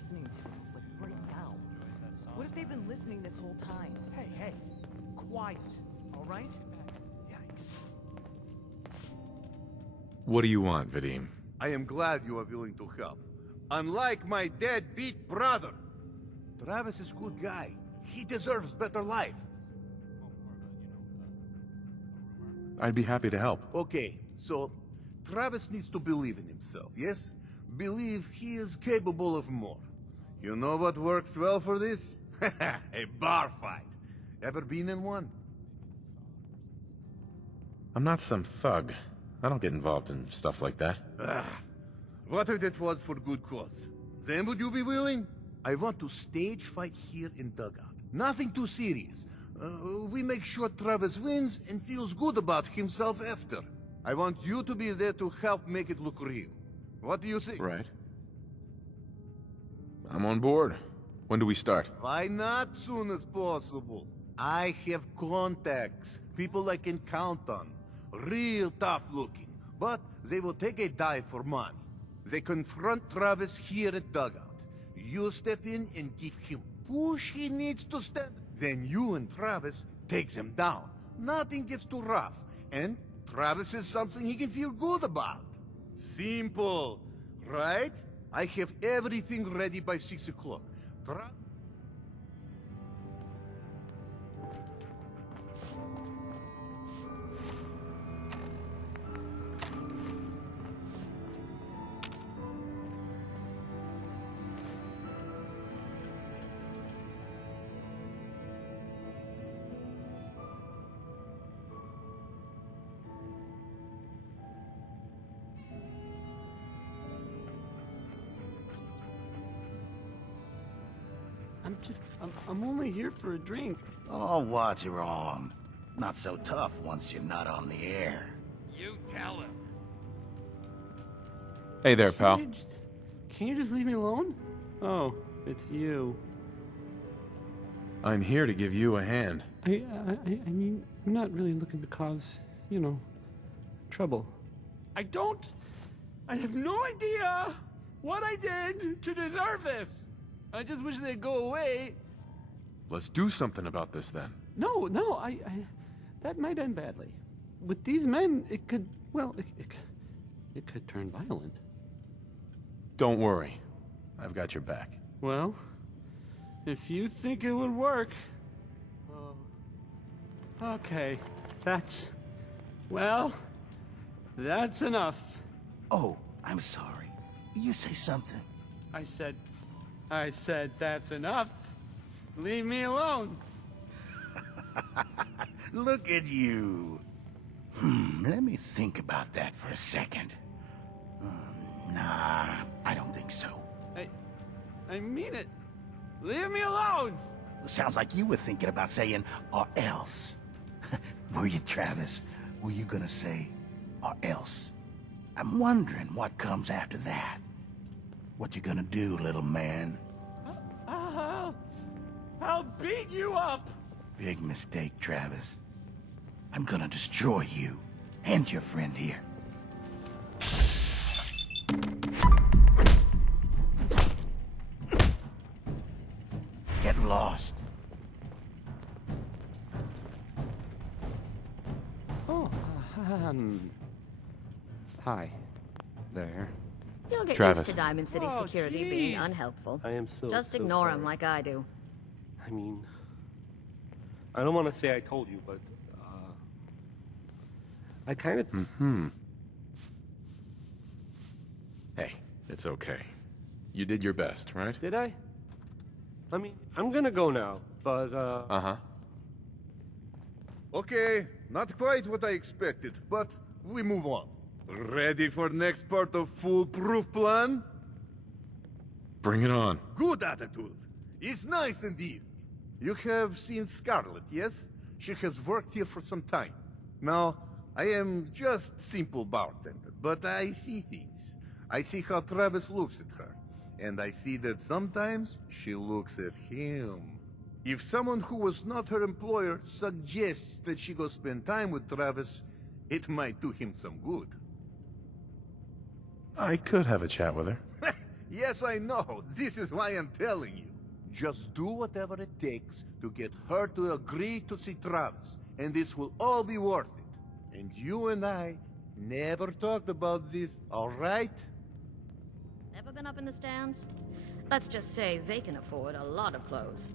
listening to us, like right now? What if they've been listening this whole time? Hey, quiet, all right? Yikes. What do you want, Vadim? I am glad you are willing to help. Unlike my deadbeat brother. Travis is a good guy. He deserves better life. I'd be happy to help. Okay, so Travis needs to believe in himself, yes? Believe he is capable of more. You know what works well for this? A bar fight. Ever been in one? I'm not some thug. I don't get involved in stuff like that. What if that was for good cause? Then would you be willing? I want to stage fight here in Dugout. Nothing too serious. We make sure Travis wins and feels good about himself after. I want you to be there to help make it look real. What do you think? Right. I'm on board. When do we start? Why not soon as possible? I have contacts, people I can count on. Real tough looking, but they will take a dive for money. They confront Travis here at Dugout. You step in and give him push he needs to stand. Then you and Travis take them down. Nothing gets too rough, and Travis is something he can feel good about. Simple, right? I have everything ready by 6 o'clock. I'm only here for a drink. Oh, what's wrong? Not so tough once you're not on the air. You tell him. Hey there, pal. Can you just leave me alone? Oh, it's you. I'm here to give you a hand. I mean, I'm not really looking to cause, trouble. I have no idea what I did to deserve this. I just wish they'd go away. Let's do something about this then. No, that might end badly. With these men, it could, it could turn violent. Don't worry. I've got your back. Well, if you think it would work... Okay, that's enough. Oh, I'm sorry. You say something. I said that's enough. Leave me alone. Look at you. Let me think about that for a second. Nah, I don't think so. I mean it. Leave me alone. Sounds like you were thinking about saying, or else. Were you, Travis? Were you gonna say, or else? I'm wondering what comes after that. What you gonna do, little man? I'll beat you up! Big mistake, Travis. I'm gonna destroy you, and your friend here. Get lost. Oh, hi. There. You'll get Travis. used to Diamond City Oh, security being jeez. unhelpful. I am so Just so ignore sorry. him like I do. I mean, I don't want to say I told you, but I kind of. Hey, it's okay. You did your best, right? Did I? I mean, I'm gonna go now, but Uh-huh. Okay, not quite what I expected, but we move on. Ready for next part of Foolproof Plan? Bring it on. Good attitude. It's nice and easy. You have seen Scarlett, yes? She has worked here for some time. Now, I am just simple bartender, but I see things. I see how Travis looks at her, and I see that sometimes she looks at him. If someone who was not her employer suggests that she go spend time with Travis, it might do him some good. I could have a chat with her. Yes, I know. This is why I'm telling you. Just do whatever it takes to get her to agree to see Travis, and this will all be worth it. And you and I never talked about this, all right? Ever been up in the stands? Let's just say they can afford a lot of clothes.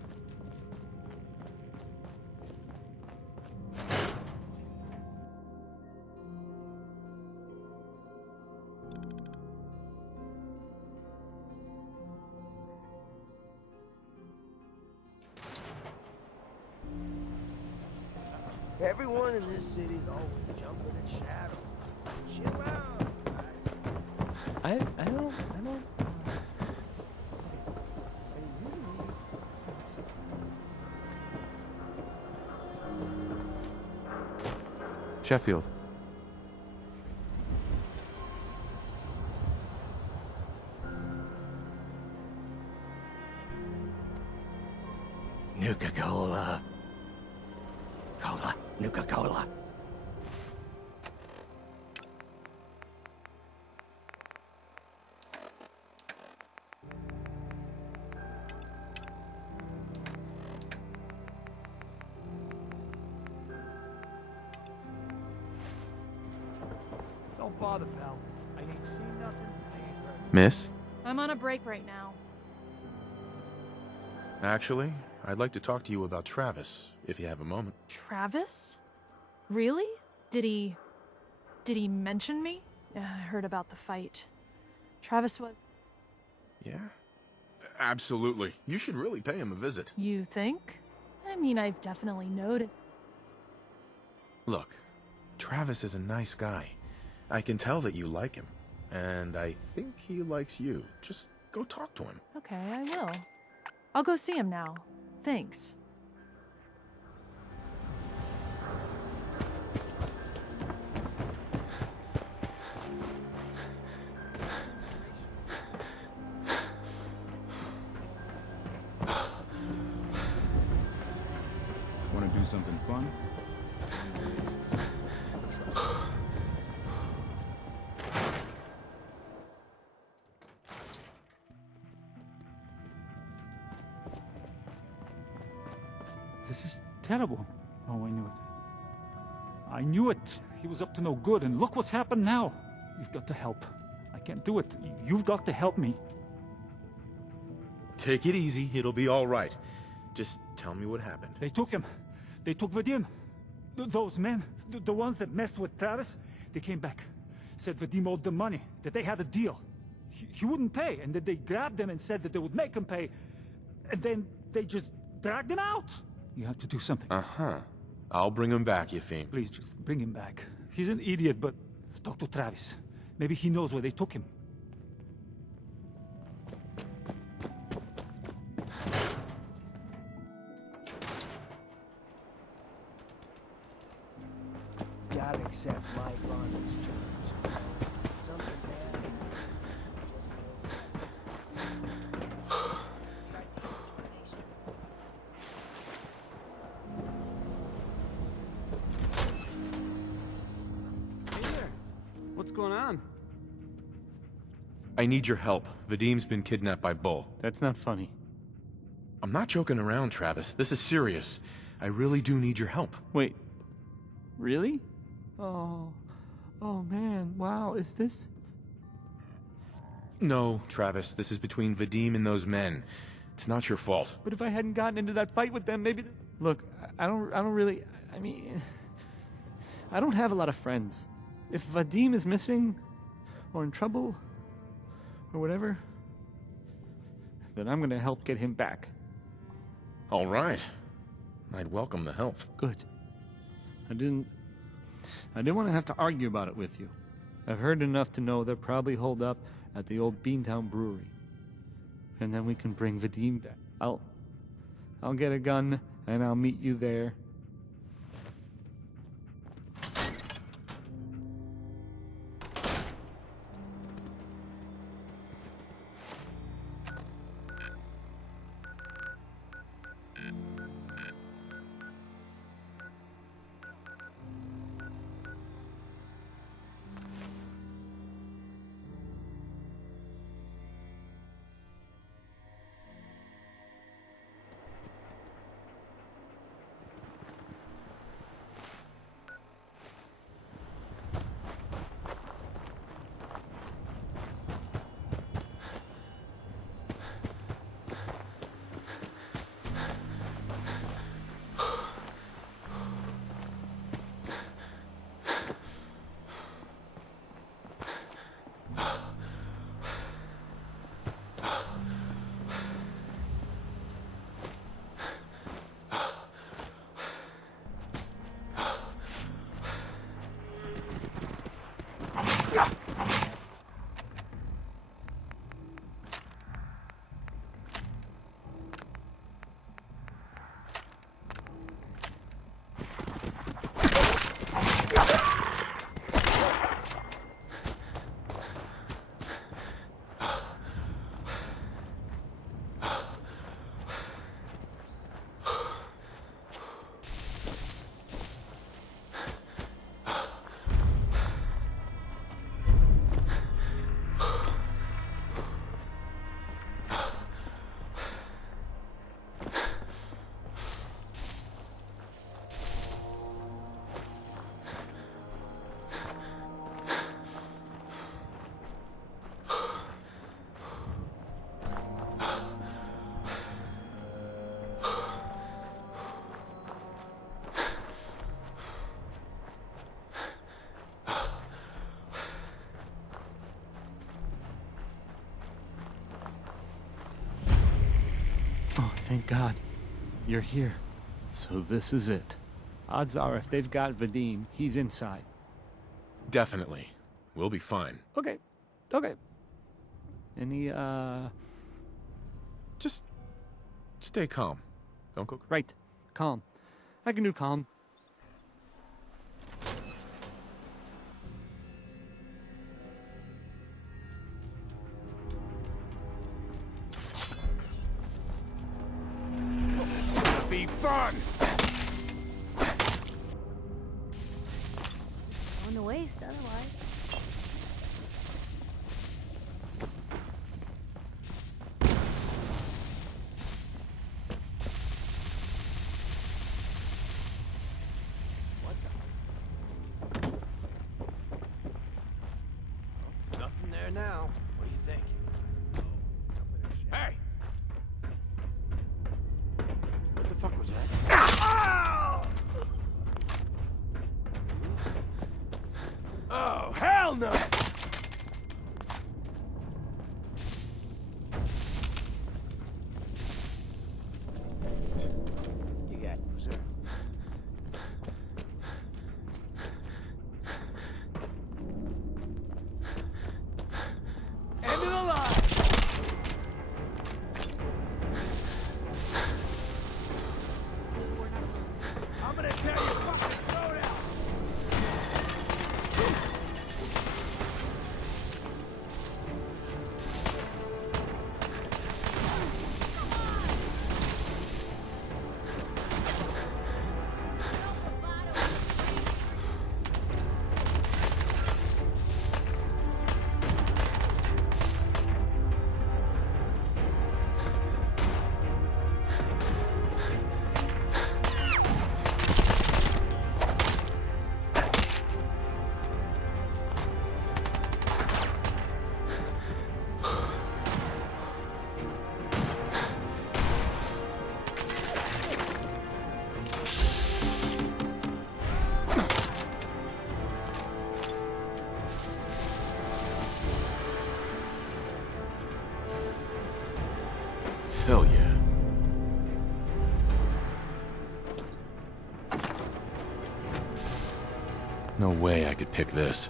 Everyone in this city's always jumping at Shadow. Chill out, guys. I don't. Sheffield. Nuka-Cola. Cola. Nuka-Cola. Don't bother, pal. I ain't seen nothing. I ain't heard. Miss? I'm on a break right now. Actually, I'd like to talk to you about Travis, if you have a moment. Travis? Really? Did he mention me? I heard about the fight. Travis was... Yeah? Absolutely. You should really pay him a visit. You think? I mean, I've definitely noticed. Look, Travis is a nice guy. I can tell that you like him. And I think he likes you. Just go talk to him. Okay, I will. I'll go see him now. Thanks. Want to do something fun? This is terrible. Oh, I knew it. I knew it. He was up to no good, and look what's happened now. You've got to help. I can't do it. You've got to help me. Take it easy. It'll be all right. Just tell me what happened. They took him. They took Vadim. Those men, the ones that messed with Travis, they came back. Said Vadim owed them money, that they had a deal. He wouldn't pay, and that they grabbed him and said that they would make him pay. And then they just dragged him out. You have to do something. Uh-huh. I'll bring him back, Yefim. Please, just bring him back. He's an idiot, but talk to Travis. Maybe he knows where they took him. Gotta accept life on its terms. Something bad. Hey there. What's going on? I need your help. Vadim's been kidnapped by Bull. That's not funny. I'm not joking around, Travis. This is serious. I really do need your help. Wait. Really? Oh man, wow, is this? No, Travis, this is between Vadim and those men. It's not your fault. But if I hadn't gotten into that fight with them, maybe... Look, I don't really... I mean... I don't have a lot of friends. If Vadim is missing, or in trouble, or whatever, then I'm gonna help get him back. All right. I'd welcome the help. Good. I didn't want to have to argue about it with you. I've heard enough to know they're probably holed up at the old Beantown Brewery. And then we can bring Vadim back. I'll get a gun and I'll meet you there. Thank God. You're here. So this is it. Odds are if they've got Vadim, he's inside. Definitely. We'll be fine. Okay. Okay. Any, Just stay calm. Don't go. Right. Calm. I can do calm. Be fun! On the waste, otherwise. Nothing there now. What do you think? Hey! What the fuck was that? Oh, hell no! You got, sir. End of the line! I'm gonna tell you, fucking throw it out! Hell yeah. No way I could pick this.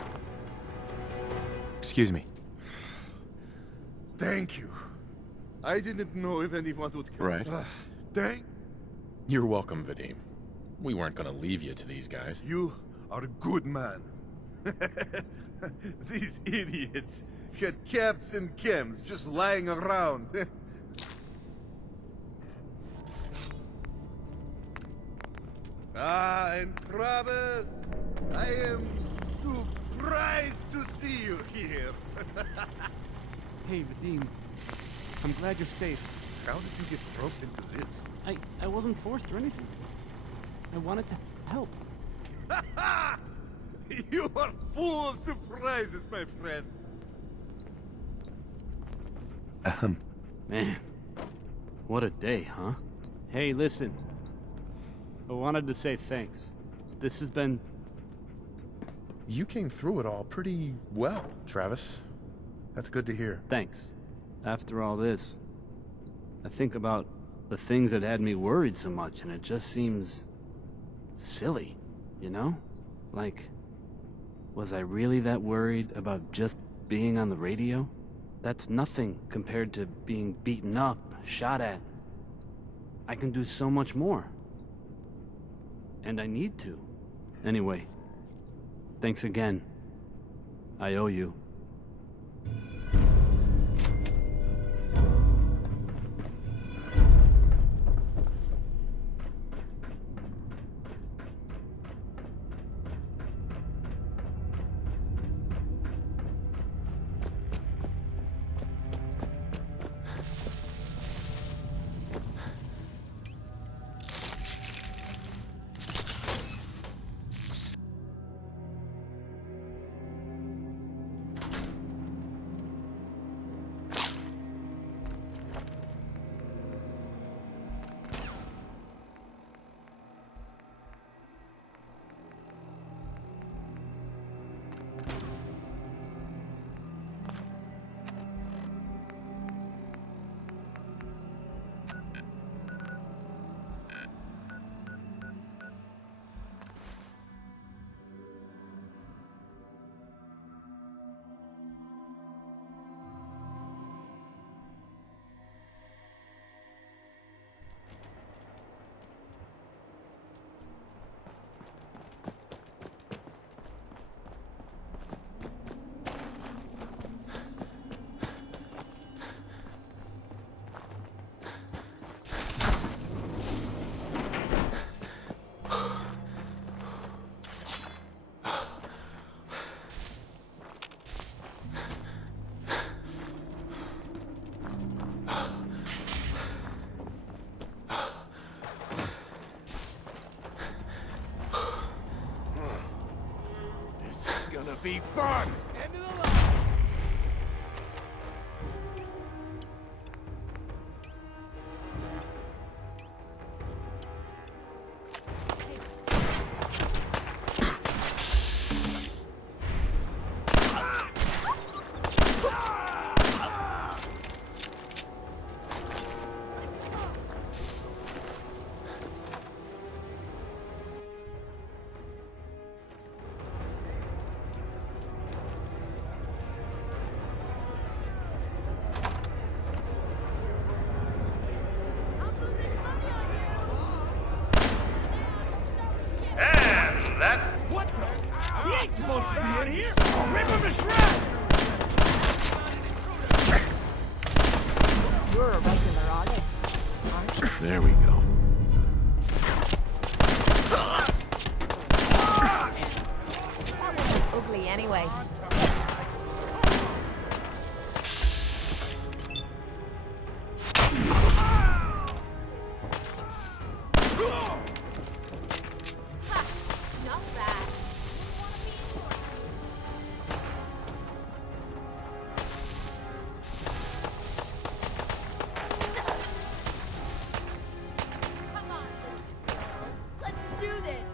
Excuse me. Thank you. I didn't know if anyone would come. Right. Thank You're welcome, Vadim. We weren't gonna leave you to these guys. you. Are a good man. These idiots had caps and chems just lying around. And Travis, I am surprised to see you here. Hey, Vadim. I'm glad you're safe. How did you get roped into this? I wasn't forced or anything. I wanted to help. You are full of surprises, my friend. Man, what a day, huh? Hey, listen. I wanted to say thanks. This has been... You came through it all pretty well, Travis. That's good to hear. Thanks. After all this, I think about the things that had me worried so much, and it just seems... silly, you know? Like, was I really that worried about just being on the radio? That's nothing compared to being beaten up, shot at. I can do so much more. And I need to. Anyway, thanks again. I owe you. Gonna be fun! End of the line! What the? He ain't supposed to be in here! Rip him to shreds! You're a regular artist, aren't you? There we go. That's ugly anyway. Not bad. Come on, little girl. Let's do this.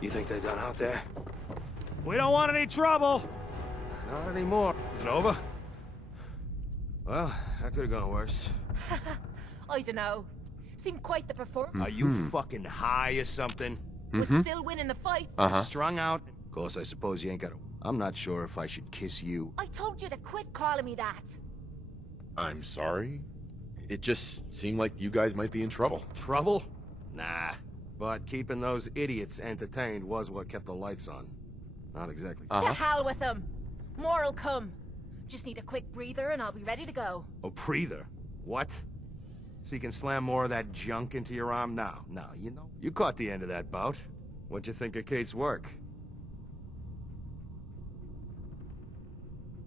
You think they're done out there? We don't want any trouble! Not anymore. Is it over? Well, that could have gone worse. I don't know. Seemed quite the performance. Are you fucking high or something? Was still winning the fight. Strung out? Of course, I suppose you ain't got to... I'm not sure if I should kiss you. I told you to quit calling me that. I'm sorry. It just seemed like you guys might be in trouble. Trouble? Nah. But keeping those idiots entertained was what kept the lights on. Not exactly. To hell with them. More'll come. Just need a quick breather and I'll be ready to go. Oh, breather? What? So you can slam more of that junk into your arm now? No, you know. You caught the end of that bout. What'd you think of Kate's work?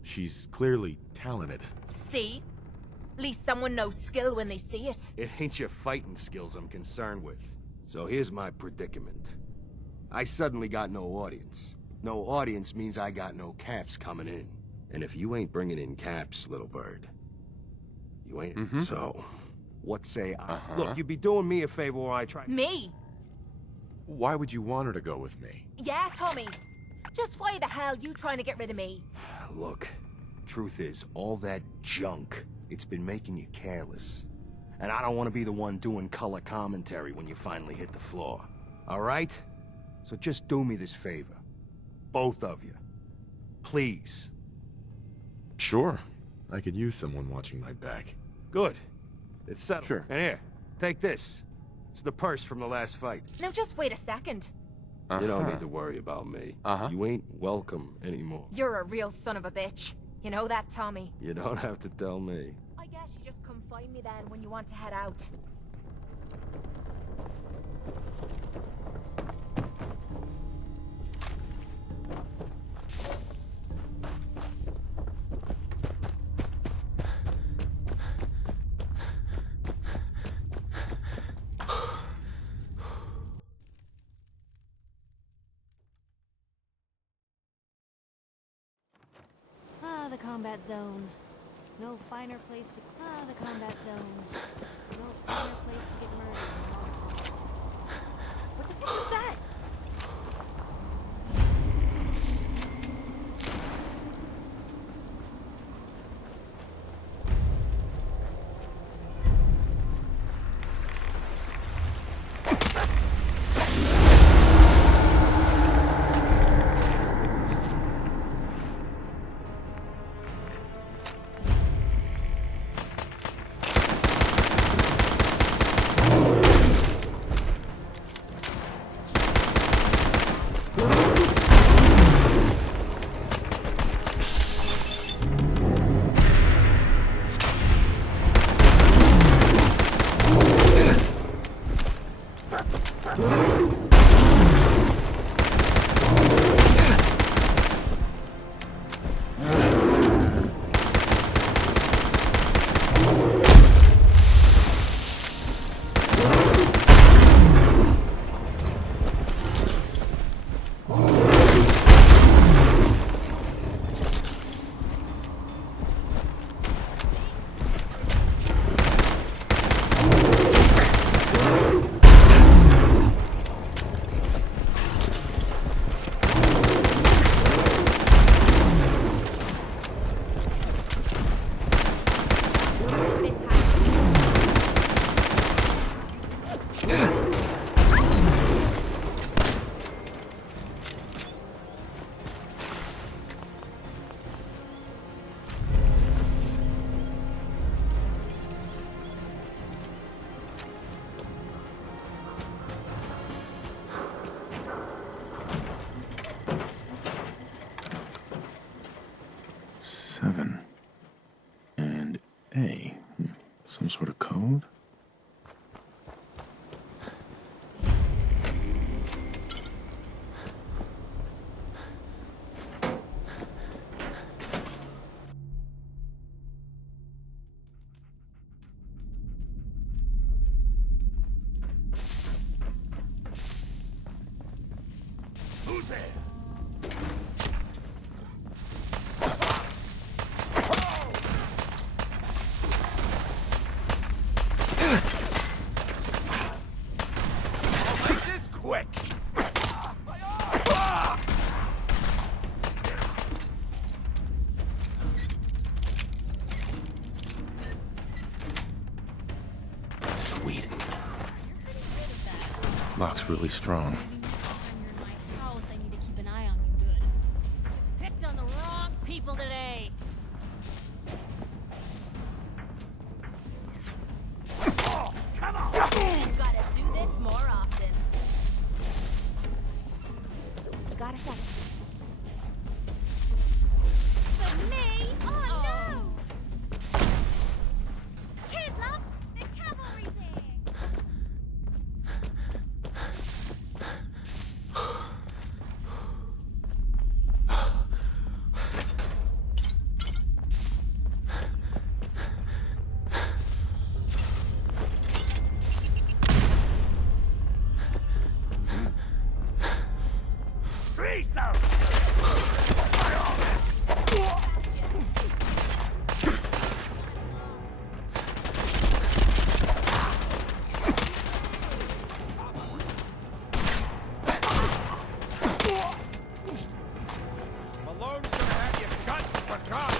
She's clearly talented. See? At least someone knows skill when they see it. It ain't your fighting skills I'm concerned with. So here's my predicament. I suddenly got no audience. No audience means I got no caps coming in. And if you ain't bringing in caps, little bird, you ain't. So, what say I? Look, you'd be doing me a favor while I try... Me? Why would you want her to go with me? Yeah, Tommy. Just why the hell you trying to get rid of me? Look, truth is, all that junk, it's been making you careless. And I don't want to be the one doing color commentary when you finally hit the floor. All right? So just do me this favor. Both of you. Please. Sure. I could use someone watching my back. Good. It's settled. Sure. And here, take this. It's the purse from the last fight. Now just wait a second. You don't need to worry about me. You ain't welcome anymore. You're a real son of a bitch. You know that, Tommy? You don't have to tell me. I guess you just come find me then when you want to head out. The combat zone. No finer place to... the combat zone. No finer place to get murdered. What the fuck is that? A. Some sort of code? Who's there? This quick! Sweet. Lock's really strong. You're in my house. I need to keep an eye on you good. Picked on the wrong people today. Come on! You gotta do this more often. Got a second. For me? Oh, no! Cheers, love! The cavalry's here! Malone's gonna have your guts for God!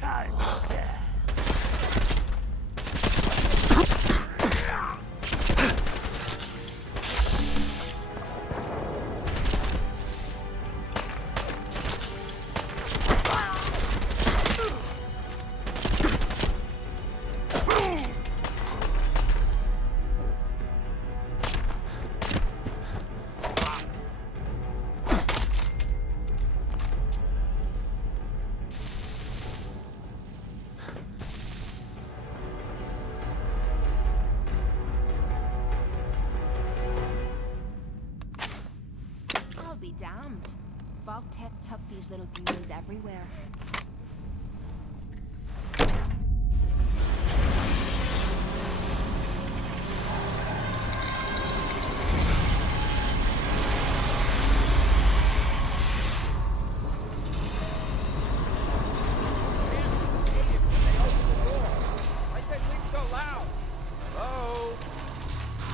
Time to die. I'll be damned. Vault-Tec tuck these little beauties everywhere. Why'd they leave so loud? Hello?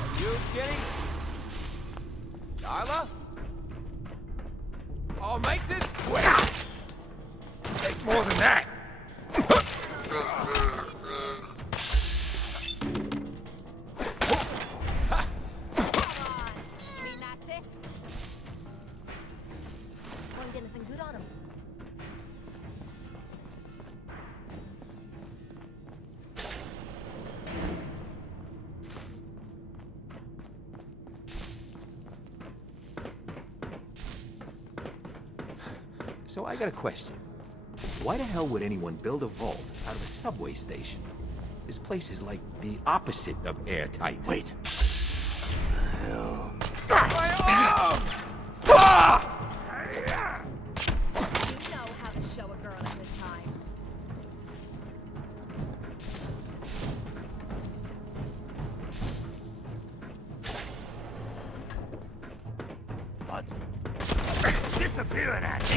Are you kidding? Darla? I'll make this quick! Take more than that! I mean, that's it. Won't get anything good on him. So I got a question. Why the hell would anyone build a vault out of a subway station? This place is like the opposite of airtight. Wait. Hell. You know how to show a girl a good time. disappearing at me?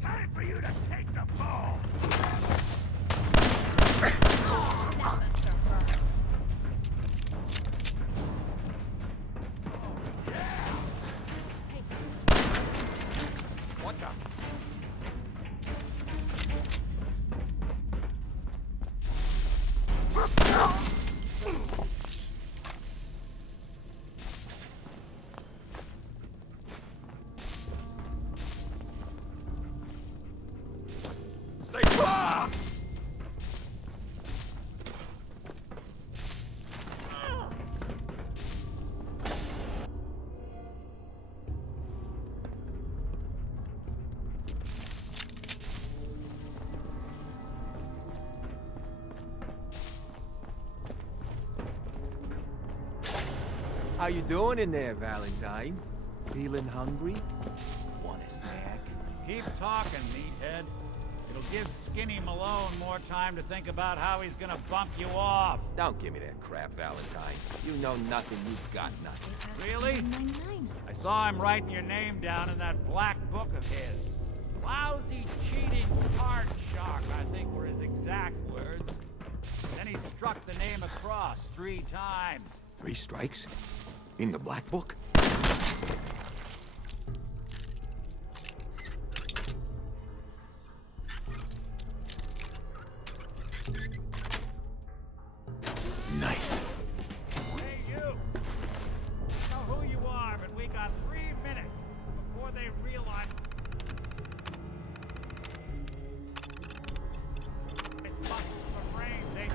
Time for you to take the fall. What the? Say, ah! How you doing in there, Valentine? Feeling hungry? Want a snack? Keep talking, meathead. It'll give Skinny Malone more time to think about how he's gonna bump you off. Don't give me that crap, Valentine. You know nothing, you've got nothing. Really? I saw him writing your name down in that black book of his. Lousy, cheating card shark, I think were his exact words. Then he struck the name across 3 times. 3 strikes? In the black book? Nice. Hey, you! I know who you are, but we got 3 minutes before they realize... It's muscles for brains, ain't...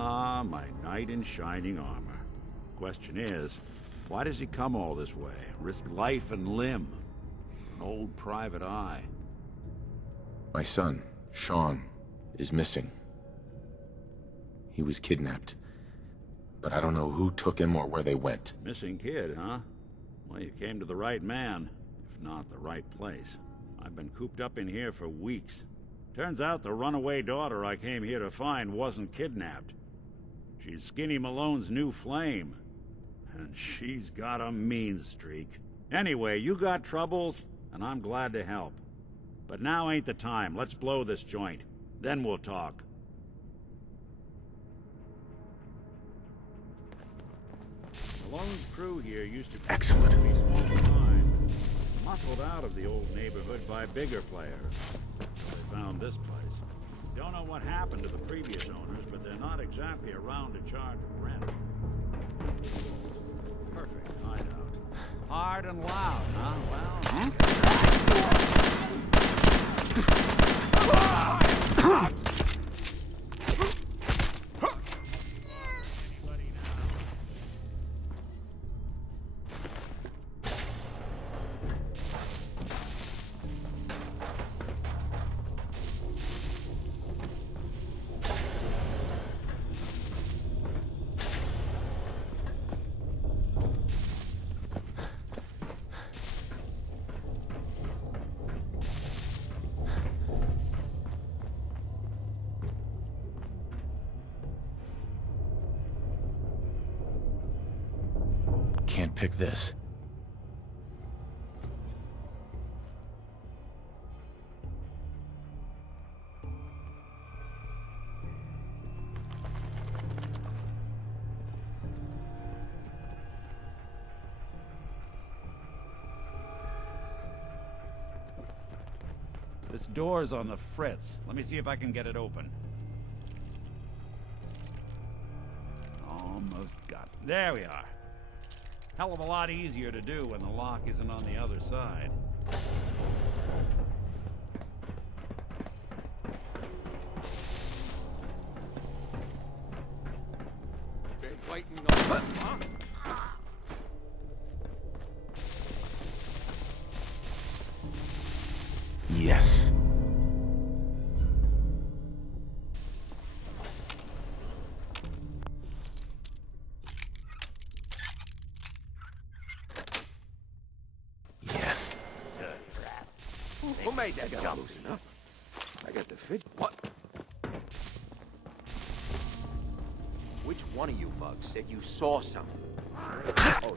Ah, my knight in shining armor. Question is, why does he come all this way? Risk life and limb? An old private eye. My son, Sean, is missing. He was kidnapped. But I don't know who took him or where they went. Missing kid, huh? Well, you came to the right man, if not the right place. I've been cooped up in here for weeks. Turns out the runaway daughter I came here to find wasn't kidnapped. She's Skinny Malone's new flame. And she's got a mean streak. Anyway, you got troubles, and I'm glad to help. But now ain't the time. Let's blow this joint. Then we'll talk. Malone's crew here used to... Excellent. ...be small time. Muscled out of the old neighborhood by bigger players. They found this place. Don't know what happened to the previous owners, but they're not exactly around to charge rent. Perfect hideout. Hard and loud, huh? Well... Can't pick this. This door's on the fritz. Let me see if I can get it open. Almost got it. There we are. Hell of a lot easier to do when the lock isn't on the other side. Been waiting on... Huh? Yes. Who made that jump? Loosen up. I got the fit. What? Which one of you bugs said you saw something? Oh,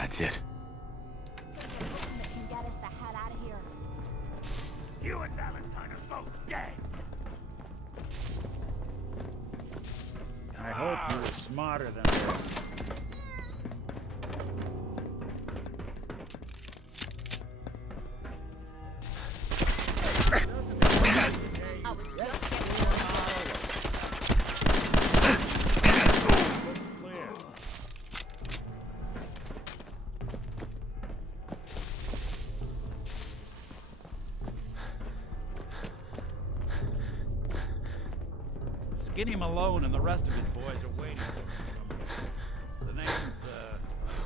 That's it. Get us the hell out of here. You and Valentine are both dead. I hope you were smarter than this. I was just Skinny Malone and the rest of his boys are waiting for him. The name's,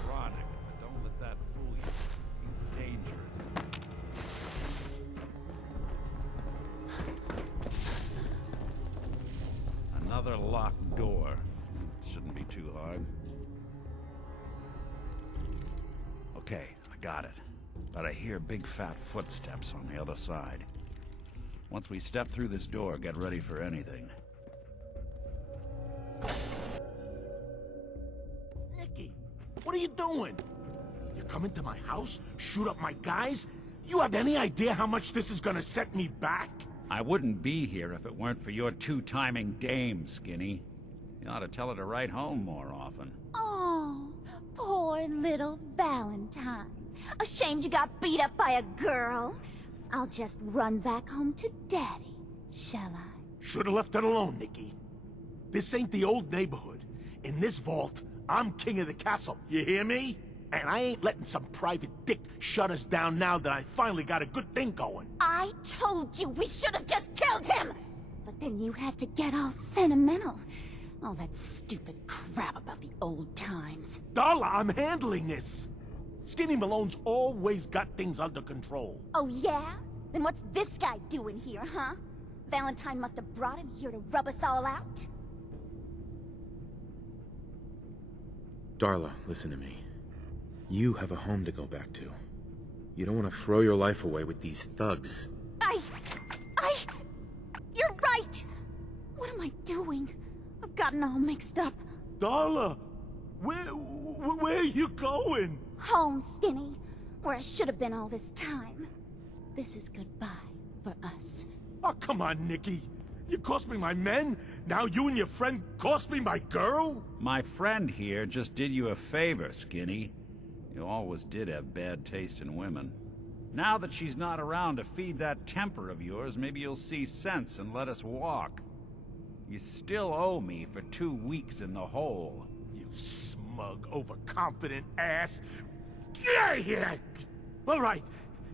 Ronick, but don't let that fool you. He's dangerous. Another locked door. Shouldn't be too hard. Okay, I got it. But I hear big fat footsteps on the other side. Once we step through this door, get ready for anything. Nicky, what are you doing? You come into my house, shoot up my guys? You have any idea how much this is gonna set me back? I wouldn't be here if it weren't for your two-timing dame, Skinny. You ought to tell her to write home more often. Oh, poor little Valentine. Ashamed you got beat up by a girl? I'll just run back home to Daddy, shall I? Should've left it alone, Nicky. This ain't the old neighborhood. In this vault, I'm king of the castle, you hear me? And I ain't letting some private dick shut us down now that I finally got a good thing going. I told you we should have just killed him! But then you had to get all sentimental. All that stupid crap about the old times. Darla, I'm handling this. Skinny Malone's always got things under control. Oh yeah? Then what's this guy doing here, huh? Valentine must have brought him here to rub us all out? Darla, listen to me. You have a home to go back to. You don't want to throw your life away with these thugs. You're right! What am I doing? I've gotten all mixed up. Darla, where are you going? Home, Skinny, where I should have been all this time. This is goodbye for us. Oh, come on, Nicky. You cost me my men, now you and your friend cost me my girl? My friend here just did you a favor, Skinny. You always did have bad taste in women. Now that she's not around to feed that temper of yours, maybe you'll see sense and let us walk. You still owe me for 2 weeks in the hole. You smug, overconfident ass. Get out of here! All right,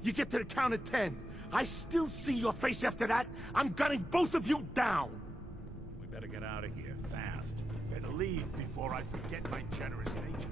you get to the count of 10. I still see your face after that. I'm gunning both of you down. We better get out of here, fast. Better leave before I forget my generous nature.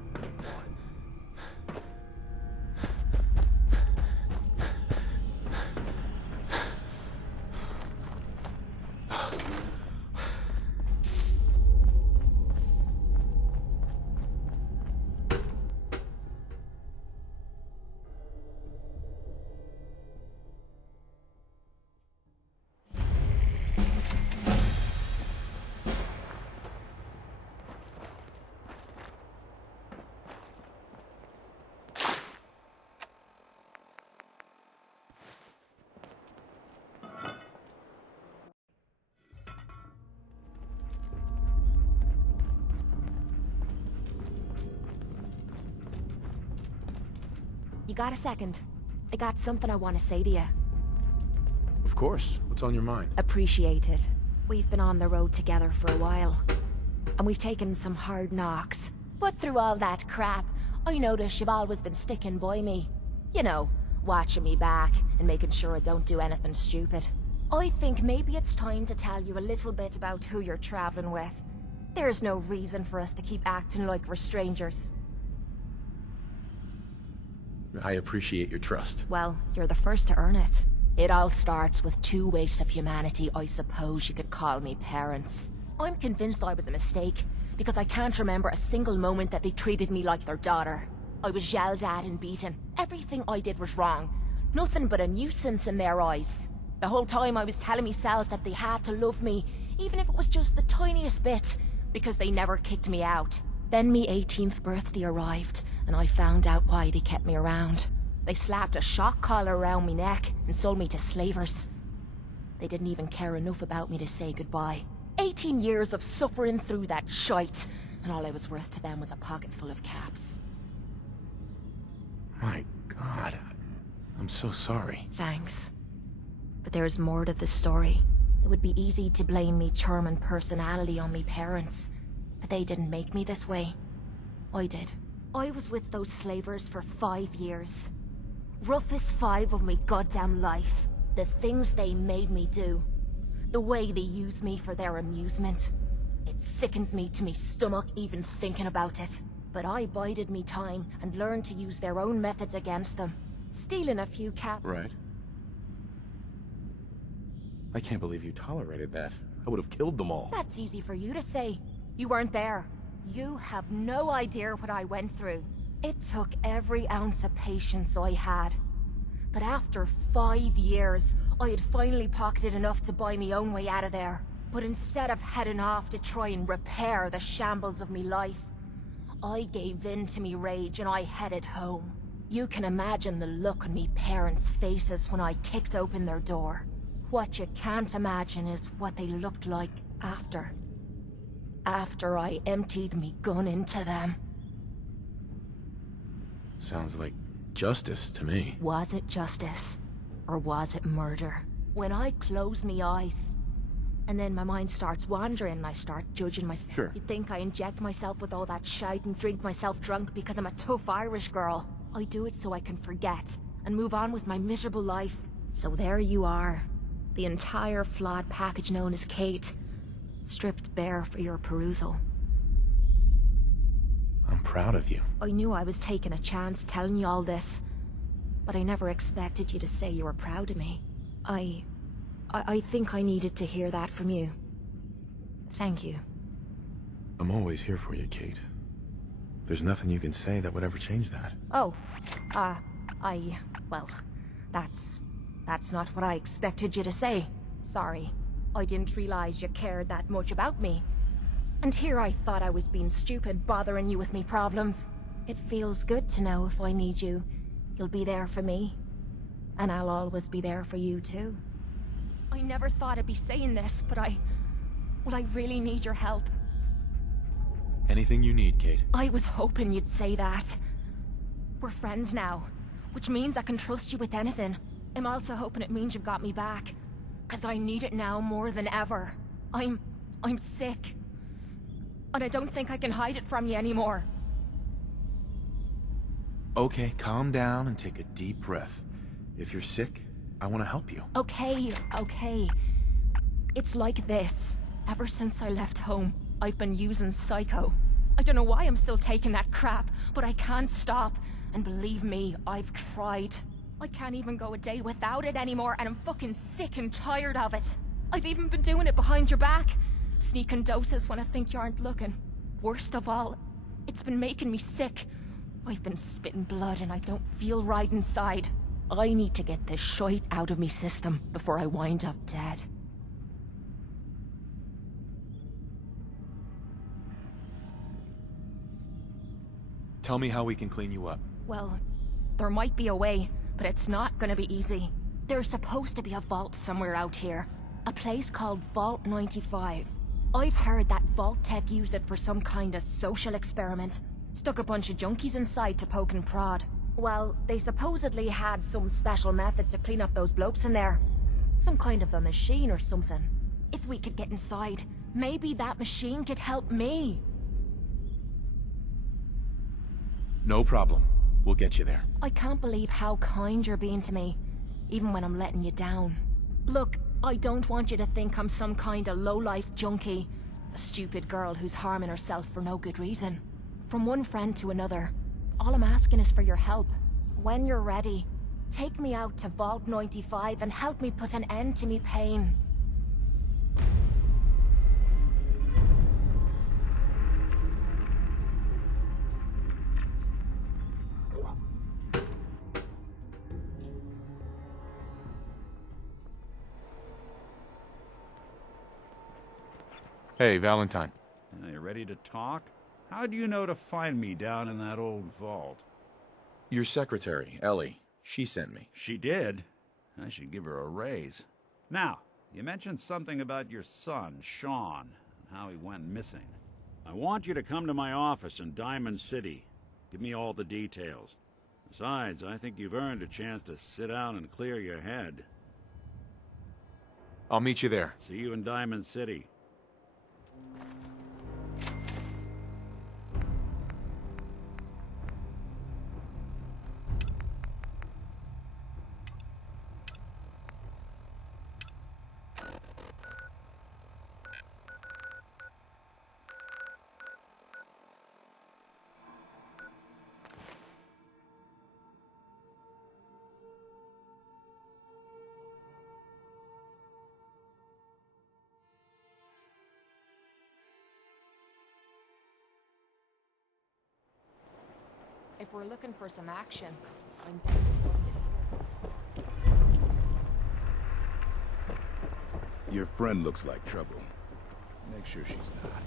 You got a second? I got something I want to say to you. Of course. What's on your mind? Appreciate it. We've been on the road together for a while. And we've taken some hard knocks. But through all that crap, I notice you've always been sticking by me. You know, watching me back and making sure I don't do anything stupid. I think maybe it's time to tell you a little bit about who you're traveling with. There's no reason for us to keep acting like we're strangers. I appreciate your trust. Well, you're the first to earn it. It all starts with two wastes of humanity I suppose you could call me parents. I'm convinced I was a mistake, because I can't remember a single moment that they treated me like their daughter. I was yelled at and beaten. Everything I did was wrong. Nothing but a nuisance in their eyes. The whole time I was telling myself that they had to love me, even if it was just the tiniest bit, because they never kicked me out. Then me 18th birthday arrived, and I found out why they kept me around. They slapped a shock collar around me neck and sold me to slavers. They didn't even care enough about me to say goodbye. 18 years of suffering through that shite, and all I was worth to them was a pocket full of caps. My God. I'm so sorry. Thanks. But there's more to the story. It would be easy to blame me charming personality on me parents, but they didn't make me this way. I did. I was with those slavers for 5 years. Roughest 5 of me goddamn life. The things they made me do. The way they used me for their amusement. It sickens me to me stomach even thinking about it. But I bided me time and learned to use their own methods against them. Stealing a few caps. Right. I can't believe you tolerated that. I would have killed them all. That's easy for you to say. You weren't there. You have no idea what I went through. It took every ounce of patience I had. But after 5 years, I had finally pocketed enough to buy me own way out of there. But instead of heading off to try and repair the shambles of me life, I gave in to me rage and I headed home. You can imagine the look on me parents' faces when I kicked open their door. What you can't imagine is what they looked like after. After I emptied me gun into them. Sounds like justice to me. Was it justice? Or was it murder? When I close me eyes, and then my mind starts wandering and I start judging myself. Sure. You think I inject myself with all that shite and drink myself drunk because I'm a tough Irish girl. I do it so I can forget and move on with my miserable life. So there you are. The entire flawed package known as Kate. Stripped bare for your perusal. I'm proud of you. I knew I was taking a chance telling you all this, but I never expected you to say you were proud of me. I think I needed to hear that from you. Thank you. I'm always here for you, Kate. There's nothing you can say that would ever change that. Oh, well, that's not what I expected you to say. Sorry. I didn't realize you cared that much about me. And here I thought I was being stupid, bothering you with me problems. It feels good to know if I need you, you'll be there for me. And I'll always be there for you, too. I never thought I'd be saying this, but I really need your help. Anything you need, Kate. I was hoping you'd say that. We're friends now, which means I can trust you with anything. I'm also hoping it means you've got me back, 'cause I need it now more than ever. I'm sick. And I don't think I can hide it from you anymore. Okay, calm down and take a deep breath. If you're sick, I want to help you. Okay. It's like this. Ever since I left home, I've been using Psycho. I don't know why I'm still taking that crap, but I can't stop. And believe me, I've tried. I can't even go a day without it anymore, and I'm fucking sick and tired of it. I've even been doing it behind your back. Sneaking doses when I think you aren't looking. Worst of all, it's been making me sick. I've been spitting blood and I don't feel right inside. I need to get this shite out of me system before I wind up dead. Tell me how we can clean you up. Well, there might be a way, but it's not gonna be easy. There's supposed to be a vault somewhere out here. A place called Vault 95. I've heard that Vault Tech used it for some kind of social experiment. Stuck a bunch of junkies inside to poke and prod. Well, they supposedly had some special method to clean up those blokes in there. Some kind of a machine or something. If we could get inside, maybe that machine could help me. No problem. We'll get you there. I can't believe how kind you're being to me, even when I'm letting you down. Look, I don't want you to think I'm some kind of low-life junkie. A stupid girl who's harming herself for no good reason. From one friend to another. All I'm asking is for your help. When you're ready, take me out to Vault 95 and help me put an end to me pain. Hey, Valentine. Are you ready to talk? How do you know to find me down in that old vault? Your secretary, Ellie. She sent me. She did? I should give her a raise. Now, you mentioned something about your son, Sean, and how he went missing. I want you to come to my office in Diamond City. Give me all the details. Besides, I think you've earned a chance to sit down and clear your head. I'll meet you there. See you in Diamond City. If we're looking for some action, I'm bound to find it here. Your friend looks like trouble. Make sure she's not.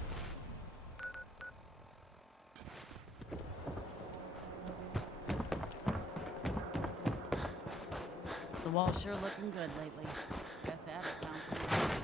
The wall's sure looking good lately. Guess Abbott found something.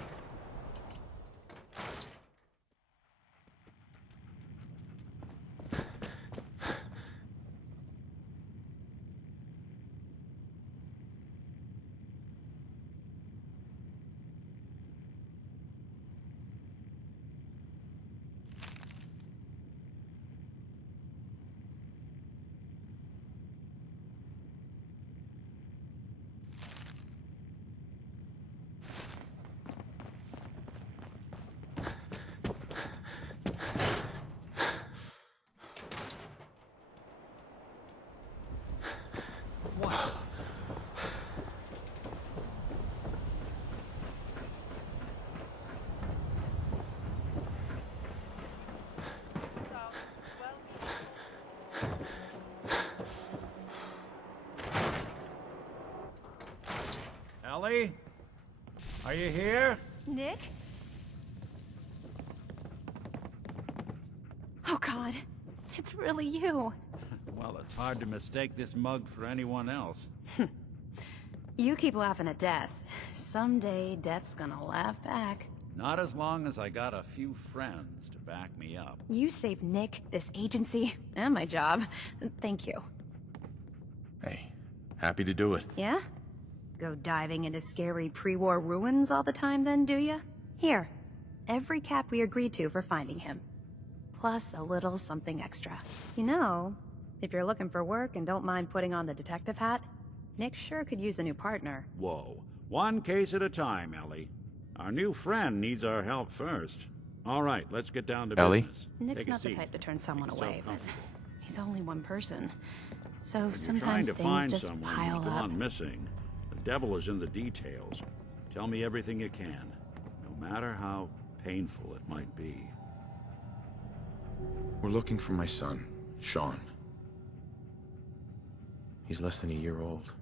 Ellie? Are you here? Nick? Oh God, it's really you. Well, it's hard to mistake this mug for anyone else. You keep laughing at death. Someday, death's gonna laugh back. Not as long as I got a few friends to back me up. You saved Nick, this agency, and my job. Thank you. Hey, happy to do it. Yeah? Go diving into scary pre-war ruins all the time then, do ya? Here, every cap we agreed to for finding him. Plus a little something extra. You know, if you're looking for work and don't mind putting on the detective hat, Nick sure could use a new partner. Whoa. One case at a time, Ellie. Our new friend needs our help first. All right, let's get down to Ellie? business. Nick's Take a not the seat. type to turn someone Make away, yourself but he's only one person. So When you're trying sometimes to things find just someone pile who's up. gone missing, the devil is in the details. Tell me everything you can, no matter how painful it might be. We're looking for my son, Sean. He's less than a year old.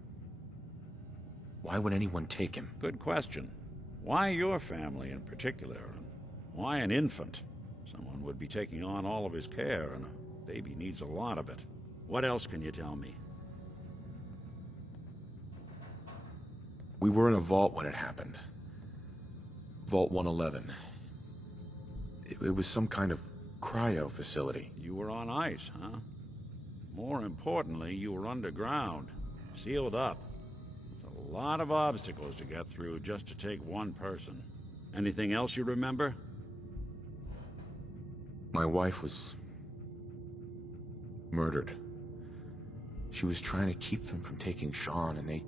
Why would anyone take him? Good question. Why your family in particular? And why an infant? Someone would be taking on all of his care, and a baby needs a lot of it. What else can you tell me? We were in a vault when it happened. Vault 111. It was some kind of cryo facility. You were on ice, huh? More importantly, you were underground, sealed up. It's a lot of obstacles to get through just to take one person. Anything else you remember? My wife was murdered. She was trying to keep them from taking Sean, and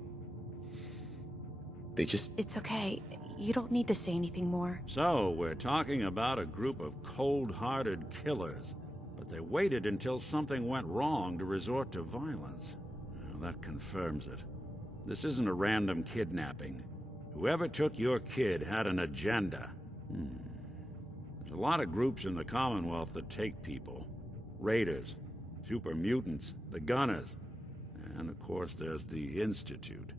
they just... It's okay. You don't need to say anything more. So, we're talking about a group of cold-hearted killers, but they waited until something went wrong to resort to violence. Well, that confirms it. This isn't a random kidnapping. Whoever took your kid had an agenda. There's a lot of groups in the Commonwealth that take people. Raiders, super mutants, the Gunners, and of course there's the Institute.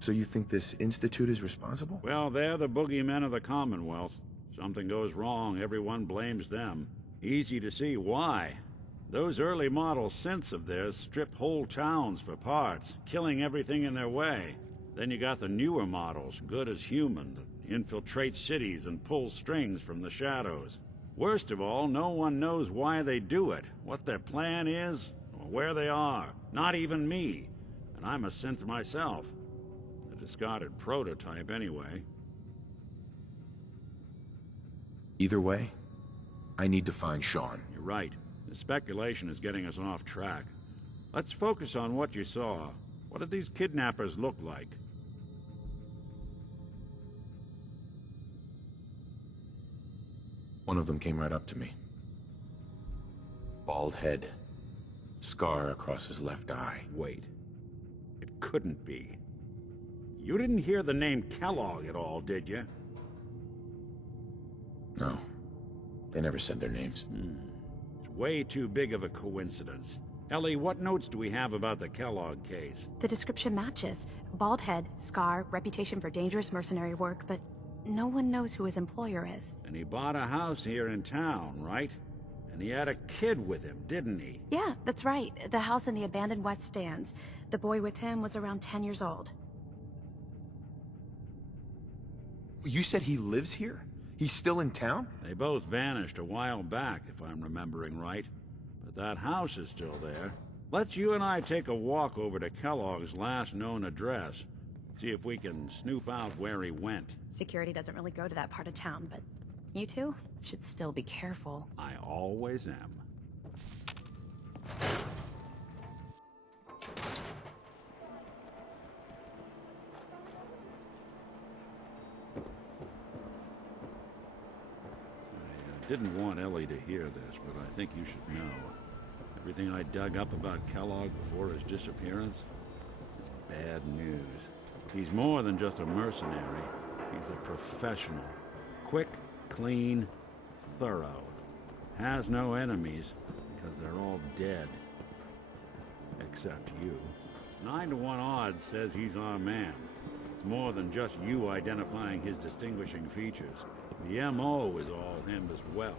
So you think this Institute is responsible? Well, they're the boogeymen of the Commonwealth. Something goes wrong, everyone blames them. Easy to see why. Those early model synths of theirs strip whole towns for parts, killing everything in their way. Then you got the newer models, good as human, that infiltrate cities and pull strings from the shadows. Worst of all, no one knows why they do it, what their plan is, or where they are. Not even me. And I'm a synth myself. A discarded prototype, anyway. Either way, I need to find Sean. You're right. The speculation is getting us off track. Let's focus on what you saw. What did these kidnappers look like? One of them came right up to me. Bald head. Scar across his left eye. Wait. It couldn't be. You didn't hear the name Kellogg at all, did you? No. They never said their names. It's way too big of a coincidence. Ellie, what notes do we have about the Kellogg case? The description matches. Bald head, scar, reputation for dangerous mercenary work, but no one knows who his employer is. And he bought a house here in town, right? And he had a kid with him, didn't he? Yeah, that's right. The house in the abandoned West Stands. The boy with him was around 10 years old. You said he lives here? He's still in town? They both vanished a while back, if I'm remembering right. But that house is still there. Let's you and I take a walk over to Kellogg's last known address. See if we can snoop out where he went. Security doesn't really go to that part of town, but you two should still be careful. I always am. I didn't want Ellie to hear this, but I think you should know. Everything I dug up about Kellogg before his disappearance is bad news. He's more than just a mercenary. He's a professional. Quick, clean, thorough. Has no enemies, because they're all dead. Except you. 9 to 1 odds says he's our man. It's more than just you identifying his distinguishing features. The M.O. is all him as well.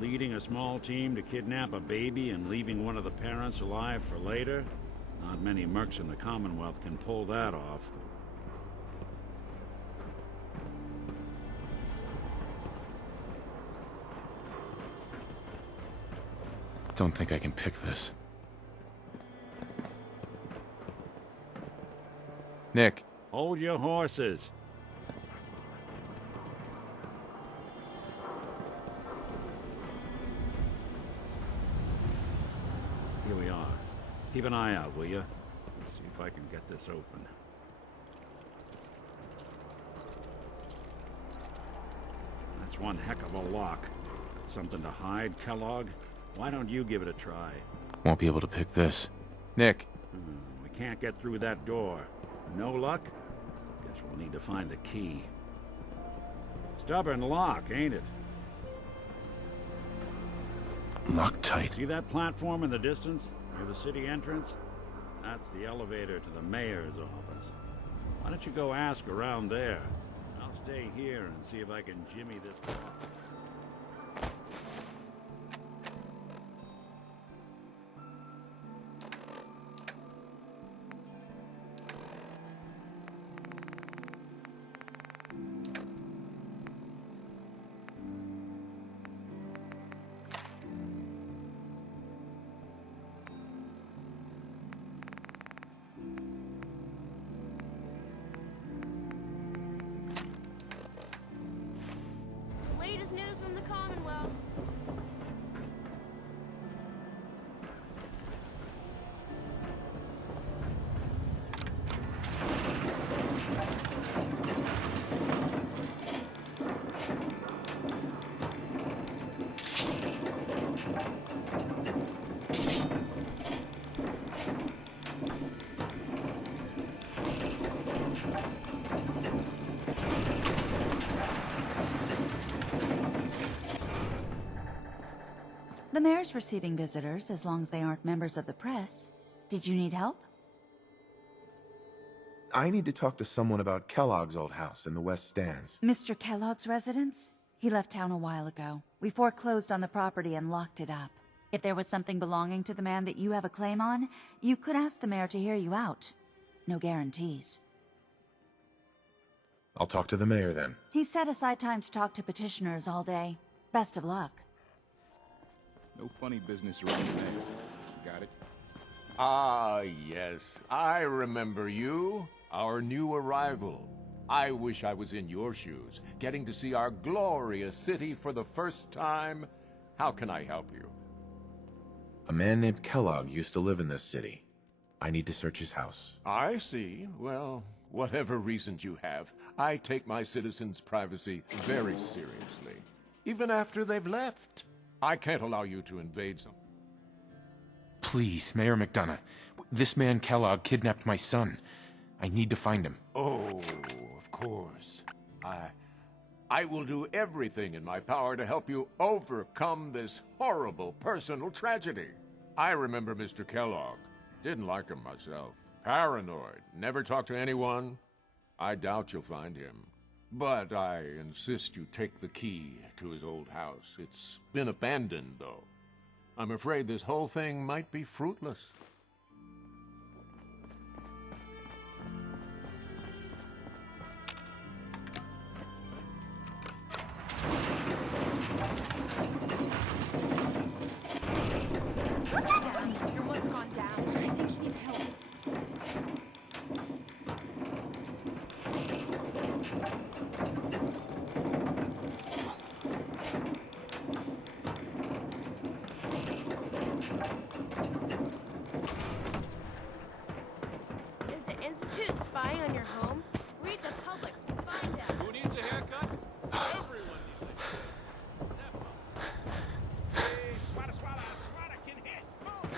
Leading a small team to kidnap a baby and leaving one of the parents alive for later? Not many mercs in the Commonwealth can pull that off. Don't think I can pick this. Nick. Hold your horses. Here we are. Keep an eye out, will you? Let's see if I can get this open. That's one heck of a lock. Something to hide, Kellogg? Why don't you give it a try? Won't be able to pick this. Nick. We can't get through that door. No luck? Guess we'll need to find the key. Stubborn lock, ain't it? Locked tight. See that platform in the distance? Near the city entrance? That's the elevator to the mayor's office. Why don't you go ask around there? I'll stay here and see if I can jimmy this lock. Latest news from the Commonwealth. The mayor's receiving visitors as long as they aren't members of the press. Did you need help? I need to talk to someone about Kellogg's old house in the West Stands. Mr. Kellogg's residence? He left town a while ago. We foreclosed on the property and locked it up. If there was something belonging to the man that you have a claim on, you could ask the mayor to hear you out. No guarantees. I'll talk to the mayor then. He set aside time to talk to petitioners all day. Best of luck. No funny business around there. Got it? Ah, yes. I remember you. Our new arrival. I wish I was in your shoes, getting to see our glorious city for the first time. How can I help you? A man named Kellogg used to live in this city. I need to search his house. I see. Well, whatever reasons you have, I take my citizens' privacy very seriously. Even after they've left. I can't allow you to invade them. Please, Mayor McDonough. This man Kellogg kidnapped my son. I need to find him. Oh, of course. I will do everything in my power to help you overcome this horrible personal tragedy. I remember Mr. Kellogg. Didn't like him myself. Paranoid. Never talked to anyone. I doubt you'll find him. But I insist you take the key to his old house. It's been abandoned, though. I'm afraid this whole thing might be fruitless. Your wood's gone down. I think he needs help. Is the Institute spying on your home? Read the public. Find out. Who needs a haircut? Everyone needs a haircut. Hey, swata, swata, swata can hit. Boom.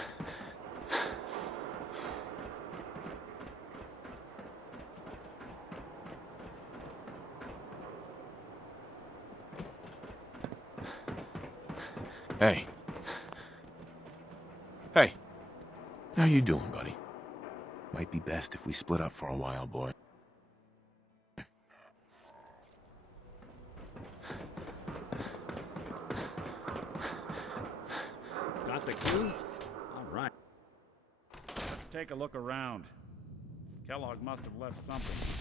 Hey. Hey. How you doing, buddy? Might be best if we split up for a while, boy. Got the clue? All right. Let's take a look around. Kellogg must have left something.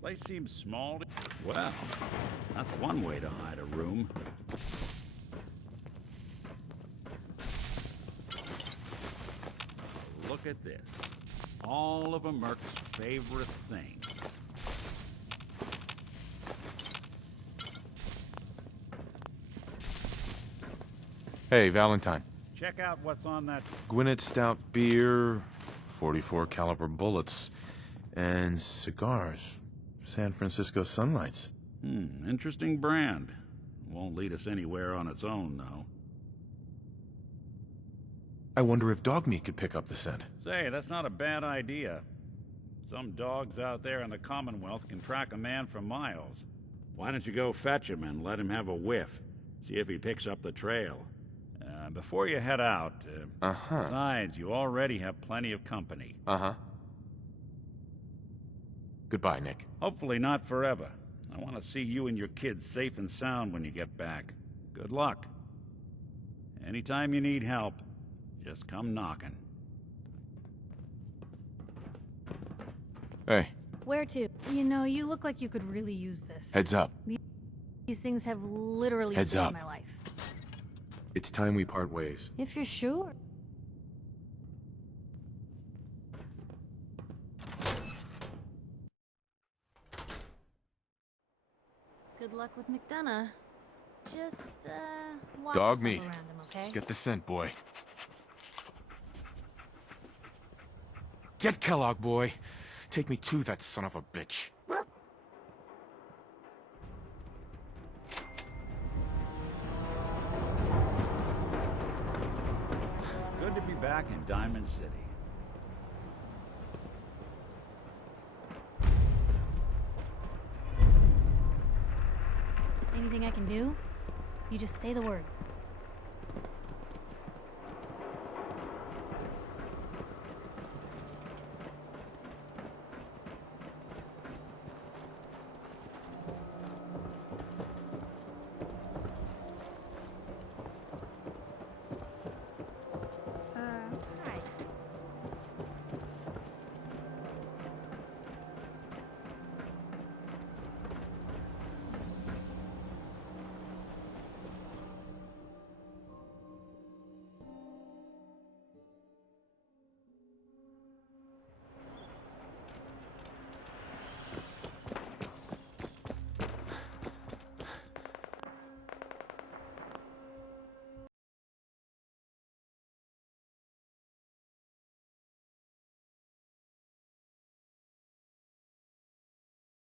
Place seems small. Well, that's one way to hide a room. Look at this. All of a Merc's favorite thing. Hey, Valentine. Check out what's on that. Gwinnett Stout beer, 44 caliber bullets, and cigars. San Francisco Sunlights. Interesting brand. Won't lead us anywhere on its own, though. I wonder if dog meat could pick up the scent. Say, that's not a bad idea. Some dogs out there in the Commonwealth can track a man for miles. Why don't you go fetch him and let him have a whiff? See if he picks up the trail. Before you head out, besides, you already have plenty of company. Goodbye, Nick. Hopefully not forever. I want to see you and your kids safe and sound when you get back. Good luck. Anytime you need help, just come knocking. Hey. Where to? You know, you look like you could really use this. Heads up. These things have literally Heads saved up. my life. It's time we part ways. If you're sure. Good luck with McDonough. Just, watch Dog yourself meat. around him, okay? Get the scent, boy. Get Kellogg, boy. Take me to that son of a bitch. Good to be back in Diamond City. anything I can do, you just say the word.